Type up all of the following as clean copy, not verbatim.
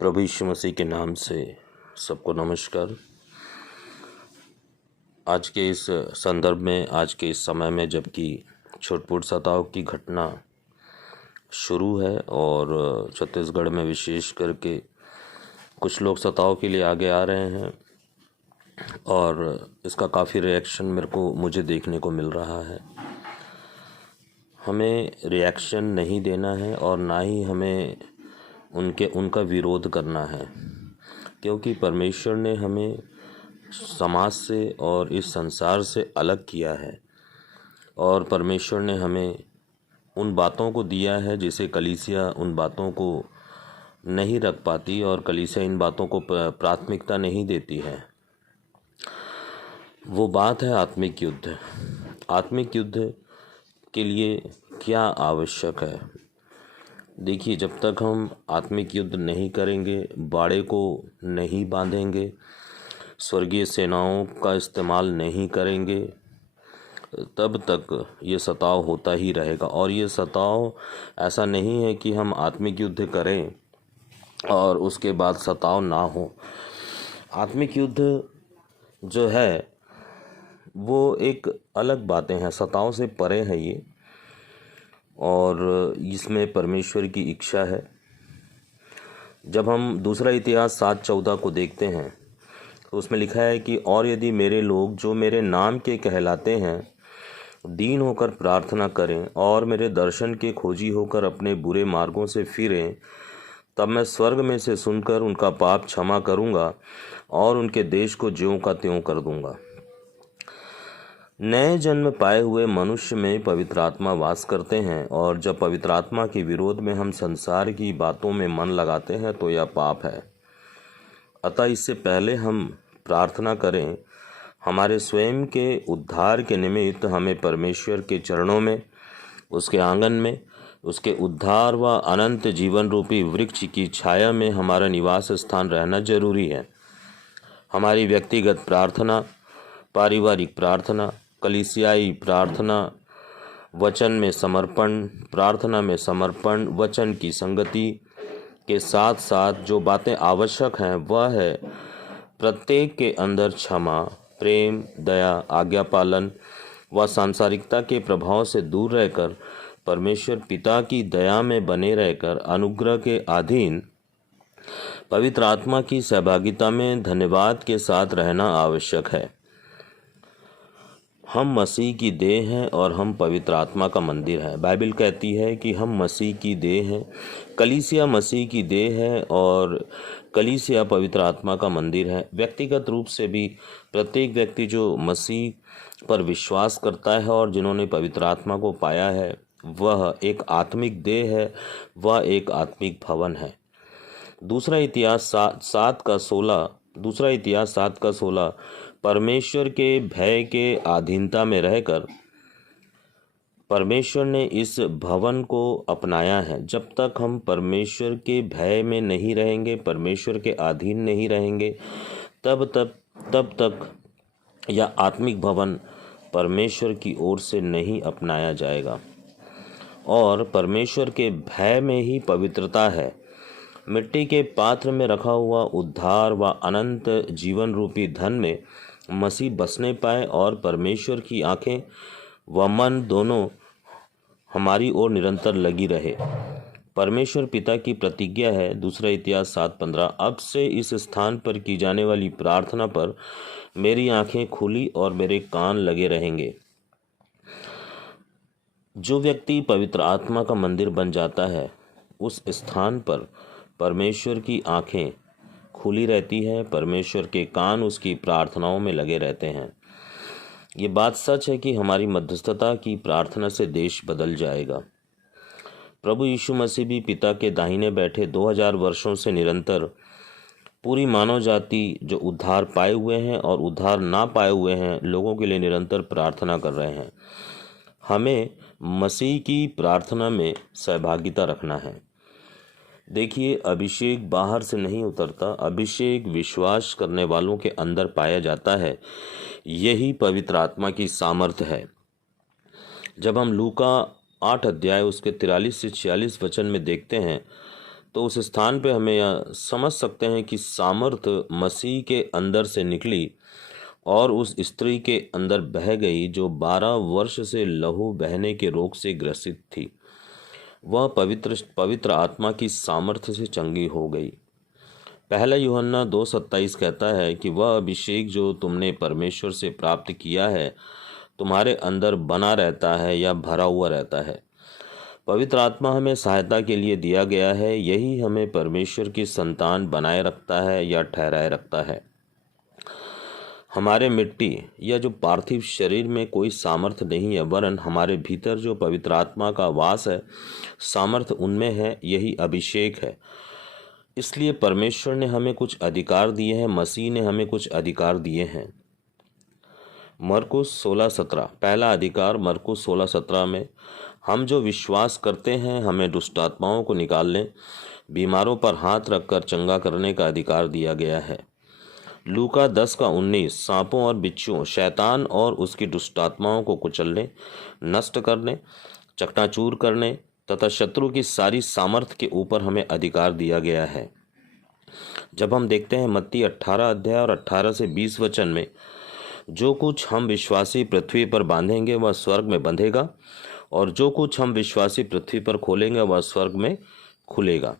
प्रभु यीशु मसीह के नाम से सबको नमस्कार। आज के इस संदर्भ में, आज के इस समय में, जबकि छुटपुट सताव की घटना शुरू है और छत्तीसगढ़ में विशेष करके कुछ लोग सताव के लिए आगे आ रहे हैं और इसका काफ़ी रिएक्शन मुझे देखने को मिल रहा है। हमें रिएक्शन नहीं देना है और ना ही हमें उनका विरोध करना है, क्योंकि परमेश्वर ने हमें समाज से और इस संसार से अलग किया है और परमेश्वर ने हमें उन बातों को दिया है जिसे कलीसिया उन बातों को नहीं रख पाती और कलीसिया इन बातों को प्राथमिकता नहीं देती है। वो बात है आत्मिक युद्ध। आत्मिक युद्ध के लिए क्या आवश्यक है? देखिए, जब तक हम आत्मिक युद्ध नहीं करेंगे, बाड़े को नहीं बांधेंगे, स्वर्गीय सेनाओं का इस्तेमाल नहीं करेंगे, तब तक ये सताव होता ही रहेगा। और ये सताव ऐसा नहीं है कि हम आत्मिक युद्ध करें और उसके बाद सताव ना हो। आत्मिक युद्ध जो है वो एक अलग बातें हैं, सताव से परे है ये, और इसमें परमेश्वर की इच्छा है। जब हम दूसरा इतिहास 7:14 को देखते हैं तो उसमें लिखा है कि और यदि मेरे लोग जो मेरे नाम के कहलाते हैं दीन होकर प्रार्थना करें और मेरे दर्शन के खोजी होकर अपने बुरे मार्गों से फिरें, तब मैं स्वर्ग में से सुनकर उनका पाप क्षमा करूंगा और उनके देश को ज्यों का त्यों कर दूंगा। नए जन्म पाए हुए मनुष्य में पवित्र आत्मा वास करते हैं और जब पवित्र आत्मा के विरोध में हम संसार की बातों में मन लगाते हैं तो यह पाप है। अतः इससे पहले हम प्रार्थना करें, हमारे स्वयं के उद्धार के निमित्त हमें परमेश्वर के चरणों में, उसके आंगन में, उसके उद्धार व अनंत जीवन रूपी वृक्ष की छाया में हमारा निवास स्थान रहना जरूरी है। हमारी व्यक्तिगत प्रार्थना, पारिवारिक प्रार्थना, कलीसियाई प्रार्थना, वचन में समर्पण, प्रार्थना में समर्पण, वचन की संगति के साथ साथ जो बातें आवश्यक हैं वह है प्रत्येक के अंदर क्षमा, प्रेम, दया, आज्ञा पालन व सांसारिकता के प्रभाव से दूर रहकर परमेश्वर पिता की दया में बने रहकर अनुग्रह के अधीन पवित्र आत्मा की सहभागिता में धन्यवाद के साथ रहना आवश्यक है। हम मसीह की देह हैं और हम पवित्र आत्मा का मंदिर है। बाइबल कहती है कि हम मसीह की देह हैं, कलीसिया मसीह की देह है और कलीसिया पवित्र आत्मा का मंदिर है। व्यक्तिगत रूप से भी प्रत्येक व्यक्ति जो मसीह पर विश्वास करता है और जिन्होंने पवित्र आत्मा को पाया है, वह एक आत्मिक देह है, वह एक आत्मिक भवन है। दूसरा इतिहास 7:16 परमेश्वर के भय के अधीनता में रहकर परमेश्वर ने इस भवन को अपनाया है। जब तक हम परमेश्वर के भय में नहीं रहेंगे, परमेश्वर के अधीन नहीं रहेंगे, तब तक यह आत्मिक भवन परमेश्वर की ओर से नहीं अपनाया जाएगा। और परमेश्वर के भय में ही पवित्रता है। मिट्टी के पात्र में रखा हुआ उद्धार व अनंत जीवन रूपी धन में मसीह बसने पाए और परमेश्वर की आंखें व मन दोनों हमारी ओर निरंतर लगी रहे। परमेश्वर पिता की प्रतिज्ञा है, दूसरा इतिहास 7:15, अब से इस स्थान पर की जाने वाली प्रार्थना पर मेरी आंखें खुली और मेरे कान लगे रहेंगे। जो व्यक्ति पवित्र आत्मा का मंदिर बन जाता है, उस स्थान पर परमेश्वर की आंखें खुली रहती है, परमेश्वर के कान उसकी प्रार्थनाओं में लगे रहते हैं। ये बात सच है कि हमारी मध्यस्थता की प्रार्थना से देश बदल जाएगा। प्रभु यीशु मसीह भी पिता के दाहिने बैठे 2000 वर्षों से निरंतर पूरी मानव जाति जो उद्धार पाए हुए हैं और उद्धार ना पाए हुए हैं लोगों के लिए निरंतर प्रार्थना कर रहे हैं। हमें मसीह की प्रार्थना में सहभागिता रखना है। देखिए, अभिषेक बाहर से नहीं उतरता, अभिषेक विश्वास करने वालों के अंदर पाया जाता है। यही पवित्र आत्मा की सामर्थ्य है। जब हम लूका 8 अध्याय उसके 43 से 46 वचन में देखते हैं तो उस स्थान पे हमें यह समझ सकते हैं कि सामर्थ मसीह के अंदर से निकली और उस स्त्री के अंदर बह गई जो 12 वर्ष से लहू बहने के रोग से ग्रसित थी। वह पवित्र आत्मा की सामर्थ्य से चंगी हो गई। पहला यूहन्ना 2:27 कहता है कि वह अभिषेक जो तुमने परमेश्वर से प्राप्त किया है तुम्हारे अंदर बना रहता है या भरा हुआ रहता है। पवित्र आत्मा हमें सहायता के लिए दिया गया है, यही हमें परमेश्वर की संतान बनाए रखता है या ठहराए रखता है। हमारे मिट्टी या जो पार्थिव शरीर में कोई सामर्थ्य नहीं है, वरन हमारे भीतर जो पवित्र आत्मा का वास है, सामर्थ्य उनमें है, यही अभिषेक है। इसलिए परमेश्वर ने हमें कुछ अधिकार दिए हैं, मसीह ने हमें कुछ अधिकार दिए हैं। मरकुस 16:17 पहला अधिकार मरकुस 16:17 में हम जो विश्वास करते हैं हमें दुष्ट आत्माओं को निकालने, बीमारों पर हाथ रखकर चंगा करने का अधिकार दिया गया है। लूका 10:19 सांपों और बिच्छुओं, शैतान और उसकी दुष्ट आत्माओं को कुचलने, नष्ट करने, चकनाचूर करने तथा शत्रु की सारी सामर्थ के ऊपर हमें अधिकार दिया गया है। जब हम देखते हैं मत्ती 18 अध्याय और 18 से 20 वचन में, जो कुछ हम विश्वासी पृथ्वी पर बांधेंगे वह स्वर्ग में बंधेगा और जो कुछ हम विश्वासी पृथ्वी पर खोलेंगे वह स्वर्ग में खुलेगा।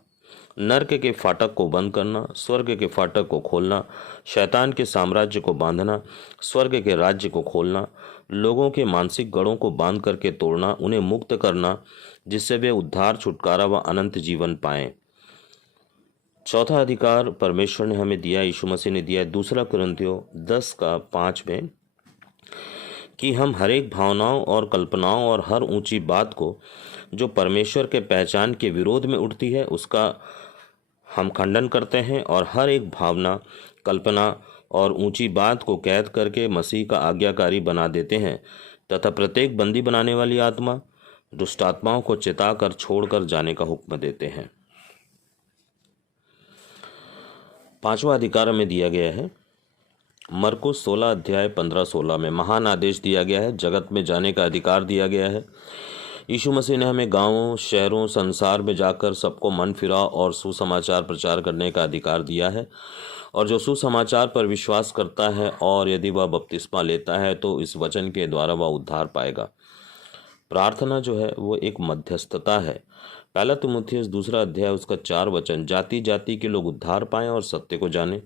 नरक के फाटक को बंद करना, स्वर्ग के फाटक को खोलना, शैतान के साम्राज्य को बांधना, स्वर्ग के राज्य को खोलना, लोगों के मानसिक गढ़ों को बांध करके तोड़ना, उन्हें मुक्त करना जिससे वे उद्धार, छुटकारा व अनंत जीवन पाएं। चौथा अधिकार परमेश्वर ने हमें दिया, यीशु मसीह ने दिया है। 2 कुरिन्थियों 10:5 में कि हम हर एक भावनाओं और कल्पनाओं और हर ऊंची बात को जो परमेश्वर के पहचान के विरोध में उठती है उसका हम खंडन करते हैं और हर एक भावना, कल्पना और ऊंची बात को कैद करके मसीह का आज्ञाकारी बना देते हैं तथा प्रत्येक बंदी बनाने वाली आत्मा दुष्ट आत्माओं को चिताकर छोड़कर जाने का हुक्म देते हैं। 5वां अधिकार हमें दिया गया है मरकुस 16 अध्याय 15-16 में महान आदेश दिया गया है, जगत में जाने का अधिकार दिया गया है। यीशु मसीह ने हमें गांवों, शहरों, संसार में जाकर सबको मन फिराव और सुसमाचार प्रचार करने का अधिकार दिया है। और जो सुसमाचार पर विश्वास करता है और यदि वह बपतिस्मा लेता है तो इस वचन के द्वारा वह उद्धार पाएगा। प्रार्थना जो है वो एक मध्यस्थता है। पहला तीमुथियुस 2 अध्याय उसका 4 वचन, जाति जाति के लोग उद्धार पाएं और सत्य को जाने।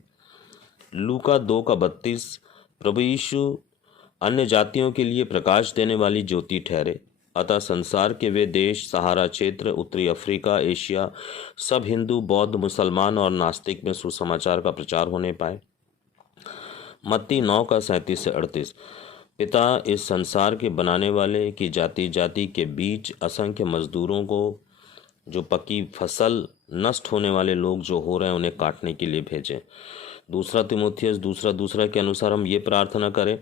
लूका 2:32 प्रभु यीशु अन्य जातियों के लिए प्रकाश देने वाली ज्योति ठहरे, अतः संसार के वे देश, सहारा क्षेत्र, उत्तरी अफ्रीका, एशिया, सब हिंदू, बौद्ध, मुसलमान और नास्तिक में सुसमाचार का प्रचार होने पाए। मत्ती 9:37-38 पिता इस संसार के बनाने वाले की जाति जाति के बीच असंख्य मजदूरों को, जो पकी फसल नष्ट होने वाले लोग जो हो रहे हैं उन्हें काटने के लिए भेजें। 2 तीमुथियुस 2:2 के अनुसार हम ये प्रार्थना करें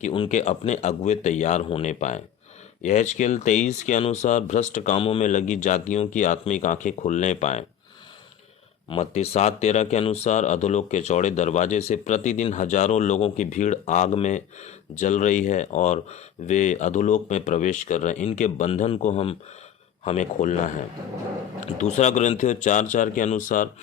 कि उनके अपने अगुवे तैयार होने पाएं। यहेजकेल 23 के अनुसार भ्रष्ट कामों में लगी जातियों की आत्मिक आंखें खुलने पाएं। मत्ती 7:13 के अनुसार अधोलोक के चौड़े दरवाजे से प्रतिदिन हजारों लोगों की भीड़ आग में जल रही है और वे अधोलोक में प्रवेश कर रहे हैं। इनके बंधन को हमें खोलना है। 2 कुरिन्थियों 4:4 के अनुसार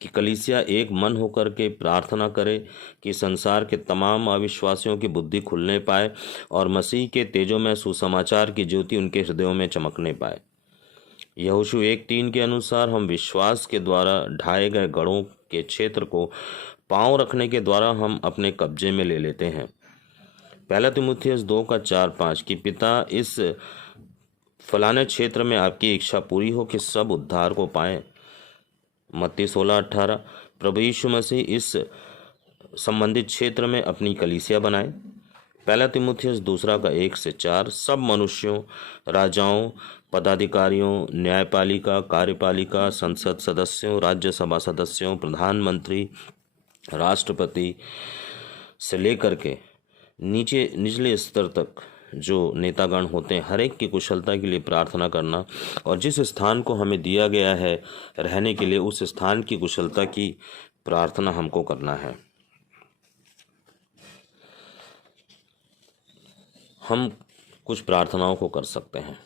कि कलीसिया एक मन होकर के प्रार्थना करे कि संसार के तमाम अविश्वासियों की बुद्धि खुलने पाए और मसीह के तेजों में सुसमाचार की ज्योति उनके हृदयों में चमकने पाए। यहोशू 1:3 के अनुसार हम विश्वास के द्वारा ढाए गए गढ़ों के क्षेत्र को पांव रखने के द्वारा हम अपने कब्जे में ले लेते हैं। पहला तीमुथियुस 2:4-5 कि पिता इस फलाने क्षेत्र में आपकी इच्छा पूरी हो कि सब उद्धार को पाएं। मत्ती 16:18 प्रभु यीशु मसीह इस संबंधित क्षेत्र में अपनी कलीसिया बनाए। पहला तीमुथियुस 2:1-4 सब मनुष्यों, राजाओं, पदाधिकारियों, न्यायपालिका, कार्यपालिका, संसद सदस्यों, राज्यसभा सदस्यों, प्रधानमंत्री, राष्ट्रपति से लेकर के निचले स्तर तक जो नेतागण होते हैं, हर एक की कुशलता के लिए प्रार्थना करना और जिस स्थान को हमें दिया गया है रहने के लिए उस स्थान की कुशलता की प्रार्थना हमको करना है। हम कुछ प्रार्थनाओं को कर सकते हैं।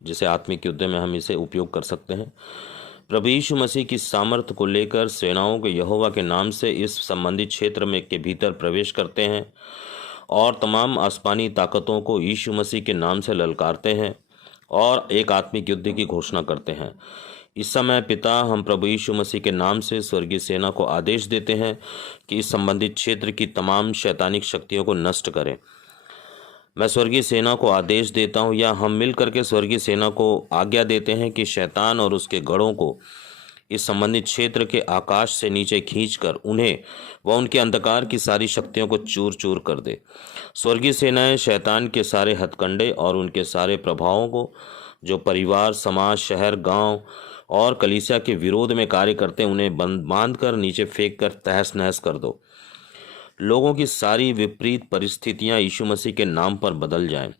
जिसे आत्मिक युद्ध में हम इसे उपयोग कर सकते हैं। प्रभु यीशु मसीह की सामर्थ्य को लेकर सेनाओं के यहोवा के नाम से इस संबंधित क्षेत्र में के भीतर प्रवेश करते हैं और तमाम आसमानी ताकतों को यीशु मसीह के नाम से ललकारते हैं और एक आत्मिक युद्ध की घोषणा करते हैं। इस समय पिता, हम प्रभु यीशु मसीह के नाम से स्वर्गीय सेना को आदेश देते हैं कि इस संबंधित क्षेत्र की तमाम शैतानिक शक्तियों को नष्ट करें। मैं स्वर्गीय सेना को आदेश देता हूँ, या हम मिल करके स्वर्गीय सेना को आज्ञा देते हैं कि शैतान और उसके गढ़ों को इस संबंधित क्षेत्र के आकाश से नीचे खींचकर उन्हें व उनके अंधकार की सारी शक्तियों को चूर चूर कर दे। स्वर्गीय सेनाएं शैतान के सारे हथकंडे और उनके सारे प्रभावों को, जो परिवार, समाज, शहर, गांव और कलीसिया के विरोध में कार्य करते हैं, उन्हें बांध कर नीचे फेंक कर तहस नहस कर दो। लोगों की सारी विपरीत परिस्थितियां यीशु मसीह के नाम पर बदल जाएं।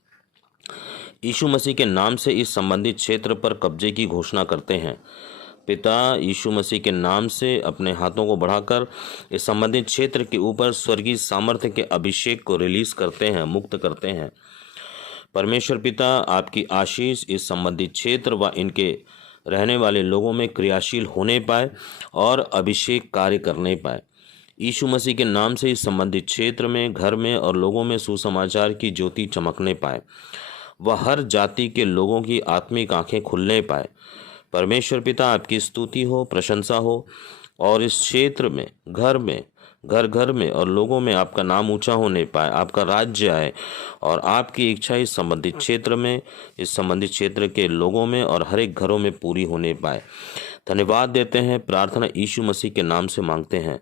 यीशु मसीह के नाम से इस संबंधित क्षेत्र पर कब्जे की घोषणा करते हैं। पिता यीशु मसीह के नाम से अपने हाथों को बढ़ाकर इस संबंधित क्षेत्र के ऊपर स्वर्गीय सामर्थ्य के अभिषेक को रिलीज करते हैं, मुक्त करते हैं। परमेश्वर पिता, आपकी आशीष इस संबंधित क्षेत्र व इनके रहने वाले लोगों में क्रियाशील होने पाए और अभिषेक कार्य करने पाए। यीशु मसीह के नाम से इस संबंधित क्षेत्र में, घर में और लोगों में सुसमाचार की ज्योति चमकने पाए, वह हर जाति के लोगों की आत्मिक आंखें खुलने पाए। परमेश्वर पिता, आपकी स्तुति हो, प्रशंसा हो और इस क्षेत्र में, घर में, घर घर में और लोगों में आपका नाम ऊंचा होने पाए, आपका राज्य आए और आपकी इच्छा इस संबंधित क्षेत्र में, इस संबंधित क्षेत्र के लोगों में और हर एक घरों में पूरी होने पाए। धन्यवाद देते हैं, प्रार्थना यीशु मसीह के नाम से मांगते हैं।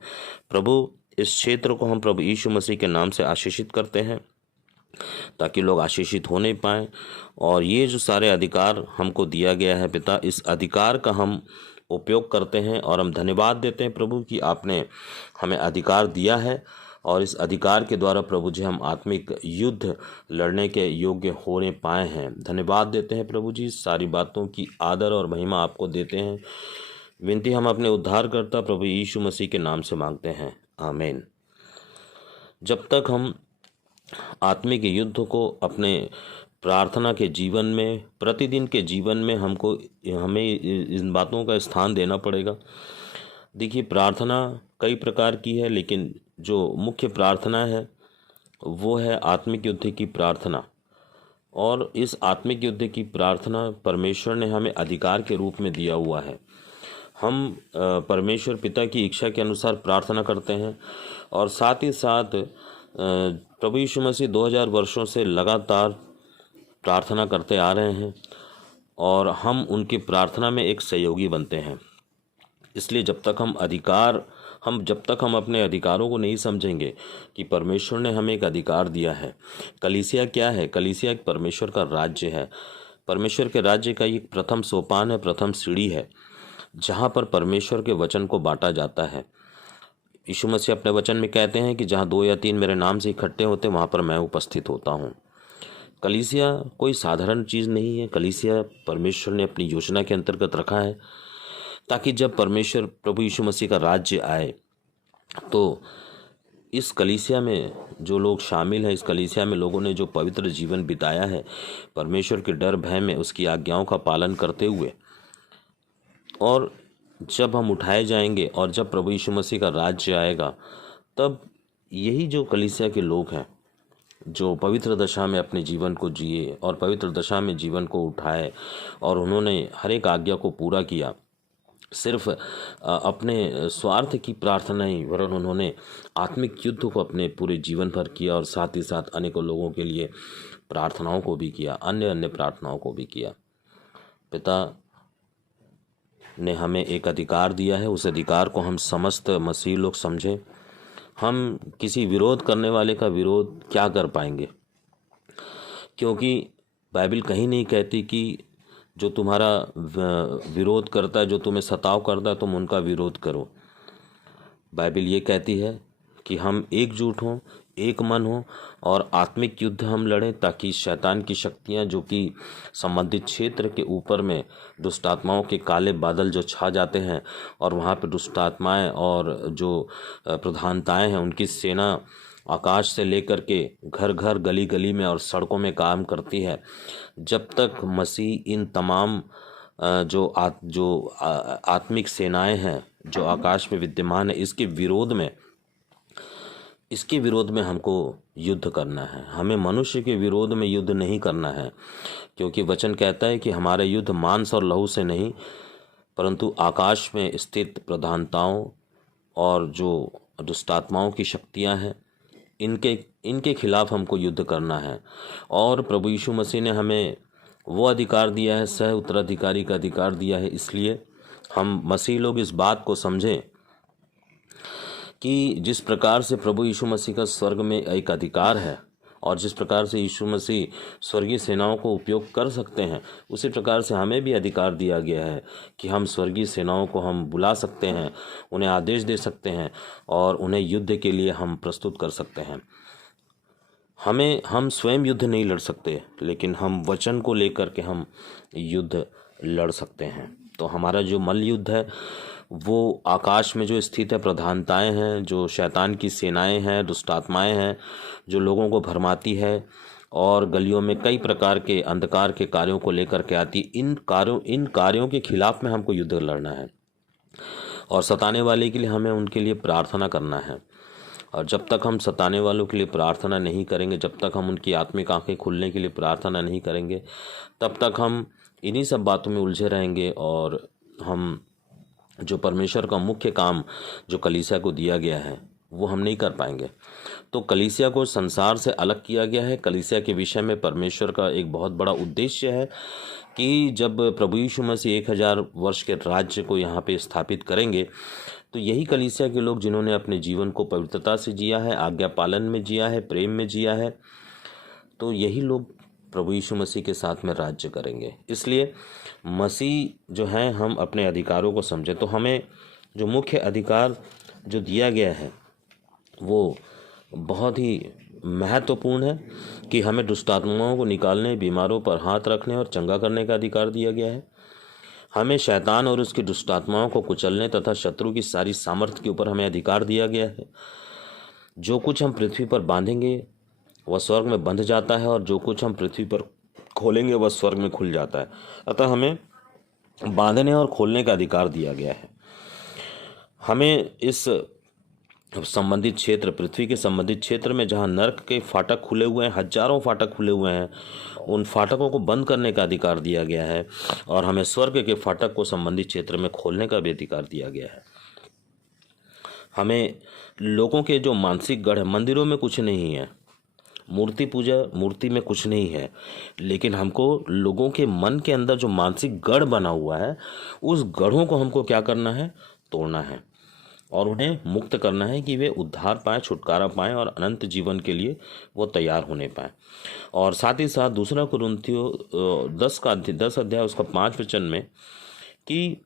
प्रभु, इस क्षेत्र को हम प्रभु यीशु मसीह के नाम से आशीषित करते हैं ताकि लोग आशीषित होने पाएँ। और ये जो सारे अधिकार हमको दिया गया है पिता, इस अधिकार का हम उपयोग करते हैं और हम धन्यवाद देते हैं प्रभु कि आपने हमें अधिकार दिया है और इस अधिकार के द्वारा प्रभु जी हम आत्मिक युद्ध लड़ने के योग्य होने पाए हैं। धन्यवाद देते हैं प्रभु जी, सारी बातों की आदर और महिमा आपको देते हैं। विनती हम अपने उद्धारकर्ता प्रभु यीशु मसीह के नाम से मांगते हैं, आमीन। जब तक हम आत्मिक युद्ध को अपने प्रार्थना के जीवन में, प्रतिदिन के जीवन में हमें इन बातों का स्थान देना पड़ेगा। देखिए, प्रार्थना कई प्रकार की है, लेकिन जो मुख्य प्रार्थना है वो है आत्मिक युद्ध की प्रार्थना। और इस आत्मिक युद्ध की प्रार्थना परमेश्वर ने हमें अधिकार के रूप में दिया हुआ है। हम परमेश्वर पिता की इच्छा के अनुसार प्रार्थना करते हैं और साथ ही साथ प्रभु यीशु मसीह 2000 वर्षों से लगातार प्रार्थना करते आ रहे हैं और हम उनकी प्रार्थना में एक सहयोगी बनते हैं। इसलिए जब तक हम अपने अधिकारों को नहीं समझेंगे कि परमेश्वर ने हमें एक अधिकार दिया है। कलीसिया क्या है? कलीसिया एक परमेश्वर का राज्य है। परमेश्वर के राज्य का एक प्रथम सोपान है, प्रथम सीढ़ी है, जहाँ पर परमेश्वर के वचन को बांटा जाता है। यीशु मसीह अपने वचन में कहते हैं कि जहाँ 2 या 3 मेरे नाम से इकट्ठे होते, वहाँ पर मैं उपस्थित होता हूँ। कलीसिया कोई साधारण चीज़ नहीं है। कलीसिया परमेश्वर ने अपनी योजना के अंतर्गत रखा है ताकि जब परमेश्वर प्रभु यीशु मसीह का राज्य आए तो इस कलीसिया में जो लोग शामिल हैं, इस कलीसिया में लोगों ने जो पवित्र जीवन बिताया है, परमेश्वर के डर भय में उसकी आज्ञाओं का पालन करते हुए, और जब हम उठाए जाएंगे और जब प्रभु यीशु मसीह का राज्य आएगा, तब यही जो कलीसिया के लोग हैं जो पवित्र दशा में अपने जीवन को जिए और पवित्र दशा में जीवन को उठाए और उन्होंने हर एक आज्ञा को पूरा किया, सिर्फ अपने स्वार्थ की प्रार्थना ही, वरन उन्होंने आत्मिक युद्ध को अपने पूरे जीवन भर किया और साथ ही साथ अनेकों लोगों के लिए प्रार्थनाओं को भी किया, अन्य प्रार्थनाओं को भी किया। पिता ने हमें एक अधिकार दिया है, उस अधिकार को हम समस्त मसीह लोग समझें। हम किसी विरोध करने वाले का विरोध क्या कर पाएंगे, क्योंकि बाइबल कहीं नहीं कहती कि जो तुम्हारा विरोध करता है, जो तुम्हें सताव करता है, तुम उनका विरोध करो। बाइबल ये कहती है कि हम एकजुट हों, एक मन हो और आत्मिक युद्ध हम लड़ें, ताकि शैतान की शक्तियां जो कि संबंधित क्षेत्र के ऊपर में दुष्ट आत्माओं के काले बादल जो छा जाते हैं और वहाँ पर दुष्ट आत्माएं और जो प्रधानताएं हैं, उनकी सेना आकाश से लेकर के घर घर गली गली में और सड़कों में काम करती है, जब तक मसीह इन तमाम आत्मिक सेनाएं हैं जो आकाश में विद्यमान है, इसके विरोध में हमको युद्ध करना है। हमें मनुष्य के विरोध में युद्ध नहीं करना है, क्योंकि वचन कहता है कि हमारा युद्ध मांस और लहू से नहीं, परंतु आकाश में स्थित प्रधानताओं और जो दुष्टात्माओं की शक्तियां हैं, इनके खिलाफ हमको युद्ध करना है। और प्रभु यीशु मसीह ने हमें वो अधिकार दिया है, सह उत्तराधिकारी का अधिकार दिया है। इसलिए हम मसीह लोग इस बात को समझें कि जिस प्रकार से प्रभु यीशु मसीह का स्वर्ग में एक अधिकार है और जिस प्रकार से यीशु मसीह स्वर्गीय सेनाओं को उपयोग कर सकते हैं, उसी प्रकार से हमें भी अधिकार दिया गया है कि हम स्वर्गीय सेनाओं को हम बुला सकते हैं, उन्हें आदेश दे सकते हैं और उन्हें युद्ध के लिए हम प्रस्तुत कर सकते हैं। हम स्वयं युद्ध नहीं लड़ सकते, लेकिन हम वचन को लेकर के हम युद्ध लड़ सकते हैं। तो हमारा जो मल्ल युद्ध है वो आकाश में जो स्थित है प्रधानताएं हैं, जो शैतान की सेनाएं हैं, दुष्टात्माएं हैं, जो लोगों को भरमाती है और गलियों में कई प्रकार के अंधकार के कार्यों को लेकर के आती, इन कार्यों के खिलाफ में हमको युद्ध लड़ना है। और सताने वाले के लिए हमें उनके लिए प्रार्थना करना है। और जब तक हम सताने वालों के लिए प्रार्थना नहीं करेंगे, जब तक हम उनकी आत्मिक आंखें खुलने के लिए प्रार्थना नहीं करेंगे, तब तक हम इन्हीं सब बातों में उलझे रहेंगे और हम जो परमेश्वर का मुख्य काम जो कलीसिया को दिया गया है वो हम नहीं कर पाएंगे। तो कलीसिया को संसार से अलग किया गया है। कलीसिया के विषय में परमेश्वर का एक बहुत बड़ा उद्देश्य है कि जब प्रभु यीशु मसीह 1000 वर्ष के राज्य को यहाँ पे स्थापित करेंगे, तो यही कलीसिया के लोग जिन्होंने अपने जीवन को पवित्रता से जिया है, आज्ञा पालन में जिया है, प्रेम में जिया है, तो यही लोग प्रभु यीशु मसीह के साथ में राज्य करेंगे। इसलिए मसीह जो हैं, हम अपने अधिकारों को समझें। तो हमें जो मुख्य अधिकार जो दिया गया है वो बहुत ही महत्वपूर्ण है कि हमें दुष्टात्माओं को निकालने, बीमारों पर हाथ रखने और चंगा करने का अधिकार दिया गया है। हमें शैतान और उसकी दुष्टात्माओं को कुचलने तथा शत्रु की सारी सामर्थ्य के ऊपर हमें अधिकार दिया गया है। जो कुछ हम पृथ्वी पर बांधेंगे वह स्वर्ग में बंध जाता है और जो कुछ हम पृथ्वी पर खोलेंगे वह स्वर्ग में खुल जाता है। अतः हमें बांधने और खोलने का अधिकार दिया गया है। हमें इस संबंधित क्षेत्र, पृथ्वी के संबंधित क्षेत्र में जहाँ नरक के फाटक खुले हुए हैं, हजारों फाटक खुले हुए हैं, उन फाटकों को बंद करने का अधिकार दिया गया है और हमें स्वर्ग के फाटक को संबंधित क्षेत्र में खोलने का भी अधिकार दिया गया है। हमें लोगों के जो मानसिक गढ़ है, मंदिरों में कुछ नहीं है, मूर्ति पूजा, मूर्ति में कुछ नहीं है, लेकिन हमको लोगों के मन के अंदर जो मानसिक गढ़ बना हुआ है, उस गढ़ों को हमको क्या करना है? तोड़ना है और उन्हें मुक्त करना है कि वे उद्धार पाएँ, छुटकारा पाएँ और अनंत जीवन के लिए वो तैयार होने पाएँ। और साथ ही साथ दूसरा कुरिन्थियों 10 अध्याय उसका 5 वचन में कि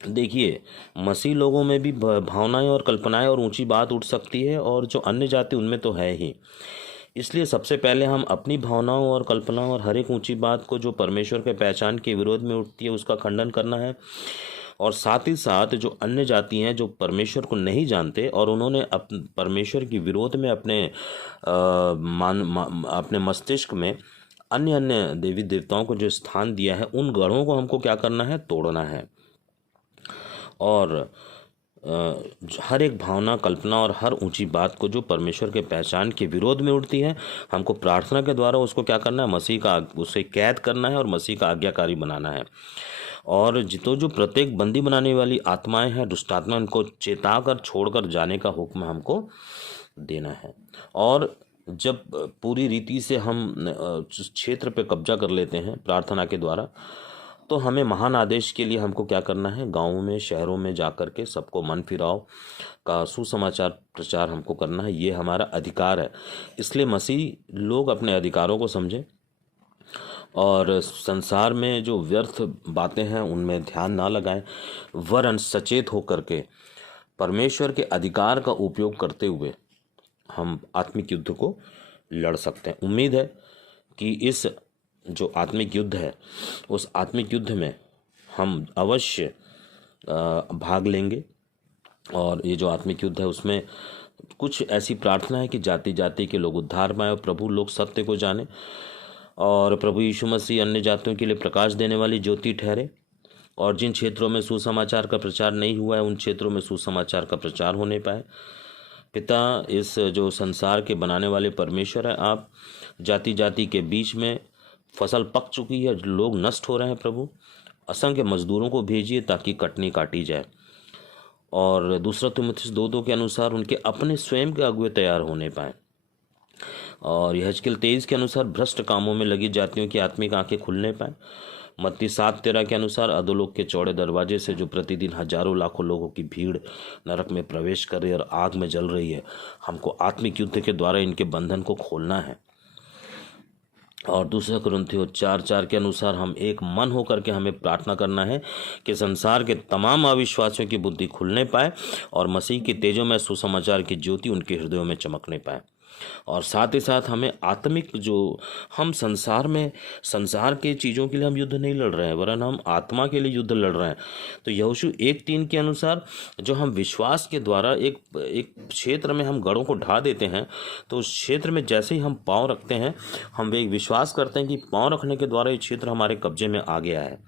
देखिए, मसीह लोगों में भी भावनाएं और कल्पनाएं और ऊंची बात उठ सकती है और जो अन्य जाति उनमें तो है ही। इसलिए सबसे पहले हम अपनी भावनाओं और कल्पनाओं और हर एक ऊंची बात को जो परमेश्वर के पहचान के विरोध में उठती है उसका खंडन करना है। और साथ ही साथ जो अन्य जाति हैं जो परमेश्वर को नहीं जानते और उन्होंने परमेश्वर के विरोध में अपने मस्तिष्क में अन्य अन्य देवी देवताओं को जो स्थान दिया है, उन गढ़ों को हमको क्या करना है? तोड़ना है। और हर एक भावना, कल्पना और हर ऊंची बात को जो परमेश्वर के पहचान के विरोध में उठती है, हमको प्रार्थना के द्वारा उसको क्या करना है? मसीह का उसे कैद करना है और मसीह का आज्ञाकारी बनाना है। और जो प्रत्येक बंदी बनाने वाली आत्माएं हैं, दुष्टात्मा, उनको चेता कर छोड़कर जाने का हुक्म हमको देना है। और जब पूरी रीति से हम क्षेत्र पे कब्जा कर लेते हैं प्रार्थना के द्वारा, तो हमें महान आदेश के लिए हमको क्या करना है? गाँवों में, शहरों में जा कर के सबको मन फिराव का सुसमाचार प्रचार हमको करना है। ये हमारा अधिकार है। इसलिए मसीह लोग अपने अधिकारों को समझें और संसार में जो व्यर्थ बातें हैं उनमें ध्यान ना लगाएं, वरन सचेत होकर के परमेश्वर के अधिकार का उपयोग करते हुए हम आत्मिक युद्ध को लड़ सकते हैं। उम्मीद है कि इस जो आत्मिक युद्ध है, उस आत्मिक युद्ध में हम अवश्य भाग लेंगे और ये जो आत्मिक युद्ध है उसमें कुछ ऐसी प्रार्थना है कि जाति जाति के लोग उद्धार पाएं और प्रभु लोग सत्य को जाने, और प्रभु यीशु मसीह अन्य जातियों के लिए प्रकाश देने वाली ज्योति ठहरे, और जिन क्षेत्रों में सुसमाचार का प्रचार नहीं हुआ है उन क्षेत्रों में सुसमाचार का प्रचार होने पाए। पिता, इस जो संसार के बनाने वाले परमेश्वर है, आप जाति जाति के बीच में फसल पक चुकी है, लोग नष्ट हो रहे हैं प्रभु, असंख्य मजदूरों को भेजिए ताकि कटनी काटी जाए। और दूसरा तीमुथियुस 2:2 के अनुसार उनके अपने स्वयं के अगुए तैयार होने पाए। और यहेजकेल 23 के अनुसार भ्रष्ट कामों में लगी जातियों की आत्मिक आंखें खुलने पाए। मत्ती 7:13 के अनुसार अधोलोक के चौड़े दरवाजे से जो प्रतिदिन हजारों लाखों लोगों की भीड़ नरक में प्रवेश कर रही है और आग में जल रही है, हमको आत्मिक युद्ध के द्वारा इनके बंधन को खोलना है। और दूसरा कुरिन्थियों 4:4 के अनुसार हम एक मन होकर के हमें प्रार्थना करना है कि संसार के तमाम अविश्वासियों की बुद्धि खुलने पाए और मसीह की तेजों में सुसमाचार की ज्योति उनके हृदयों में चमकने पाए। और साथ ही साथ हमें आत्मिक, जो हम संसार के चीज़ों के लिए हम युद्ध नहीं लड़ रहे हैं, वरन हम आत्मा के लिए युद्ध लड़ रहे हैं। तो यहोशू 1:3 के अनुसार जो हम विश्वास के द्वारा एक क्षेत्र में हम गढ़ों को ढा देते हैं, तो उस क्षेत्र में जैसे ही हम पाँव रखते हैं, हम एक विश्वास करते हैं कि पाँव रखने के द्वारा ये क्षेत्र हमारे कब्जे में आ गया है।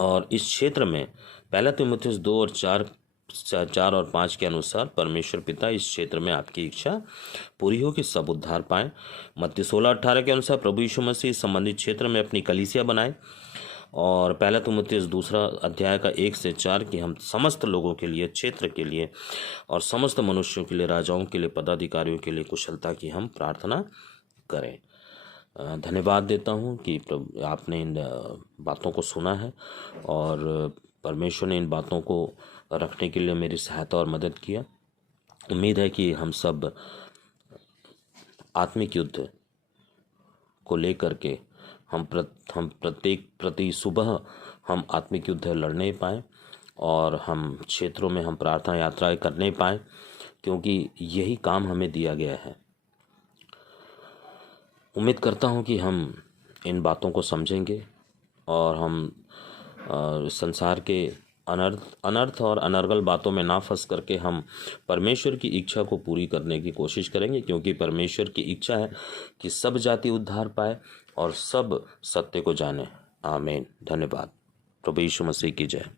और इस क्षेत्र में 1 तीमुथियुस 2:4 और 5 के अनुसार परमेश्वर पिता इस क्षेत्र में आपकी इच्छा पूरी हो कि सब उद्धार पाएं। मत्ती 16:18 के अनुसार प्रभु यीशु मसीह संबंधित क्षेत्र में अपनी कलीसिया बनाए। और 1 तीमुथियुस 2 का 1 से 4 कि हम समस्त लोगों के लिए, क्षेत्र के लिए और समस्त मनुष्यों के लिए, राजाओं के लिए, पदाधिकारियों के लिए कुशलता की हम प्रार्थना करें। धन्यवाद देता हूँ कि प्रभु आपने इन बातों को सुना है और परमेश्वर ने इन बातों को रखने के लिए मेरी सहायता और मदद किया। उम्मीद है कि हम सब आत्मिक युद्ध को लेकर के हम प्रति सुबह हम आत्मिक युद्ध लड़ने पाएँ और हम क्षेत्रों में हम प्रार्थना यात्राएं करने पाएँ, क्योंकि यही काम हमें दिया गया है। उम्मीद करता हूँ कि हम इन बातों को समझेंगे और हम संसार के अनर्थ और अनर्गल बातों में ना फंस करके हम परमेश्वर की इच्छा को पूरी करने की कोशिश करेंगे, क्योंकि परमेश्वर की इच्छा है कि सब जाति उद्धार पाए और सब सत्य को जाने। आमीन। धन्यवाद। प्रभु यीशु मसीह की जय।